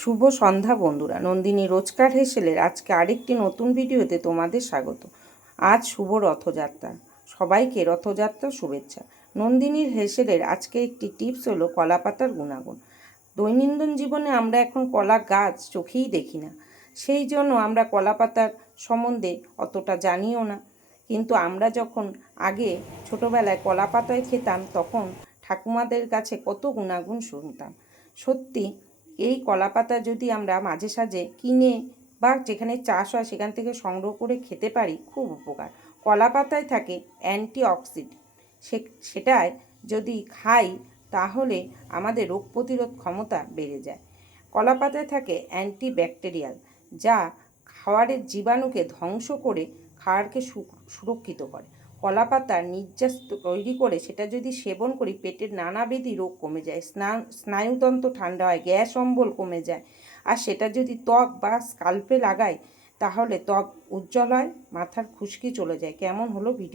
শুভ সন্ধ্যা বন্ধুরা। নন্দিনী রোজকার হেসেলের আজকে আরেকটি নতুন ভিডিওতে তোমাদের স্বাগত। আজ শুভ রথযাত্রা। সবাইকে রথযাত্রার শুভেচ্ছা। নন্দিনীর হেসেলের আজকে একটি টিপস হলো কলা পাতার গুণাগুণ। দৈনন্দিন জীবনে আমরা এখন কলা গাছ চোখেই দেখি না। সেই জন্য আমরা কলা পাতার সম্বন্ধে অতটা জানিও না। কিন্তু আমরা যখন আগে ছোটোবেলায় কলা পাতায় খেতাম, তখন ঠাকুমাদের কাছে কত গুণাগুণ শুনতাম। সত্যি এই কলা পাতা যদি আমরা মাঝে সাঝে কিনে বা যেখানে চাষ হয় সেখান থেকে সংগ্রহ করে খেতে পারি, খুব উপকার। কলা পাতায় থাকে অ্যান্টি অক্সিডেন্ট সে সেটায় যদি খাই তাহলে আমাদের রোগ প্রতিরোধ ক্ষমতা বেড়ে যায়। কলা পাতায় থাকে অ্যান্টি ব্যাকটেরিয়াল যা খাওয়ারের জীবাণুকে ধ্বংস করে খাওয়ারকে সুরক্ষিত করে। কলা পাতার নির্যাস তৈরি করে সেটা যদি সেবন করি, পেটের নানাবিধি রোগ কমে যায় স্নায়ু স্নায়ুতন্ত্র ঠান্ডা হয়, গ্যাস অম্বল কমে যায়। আর সেটা যদি ত্বক বা স্কাল্পে লাগাই, তাহলে ত্বক উজ্জ্বল হয়, মাথার খুশকি চলে যায়। কেমন হলো ভিডিও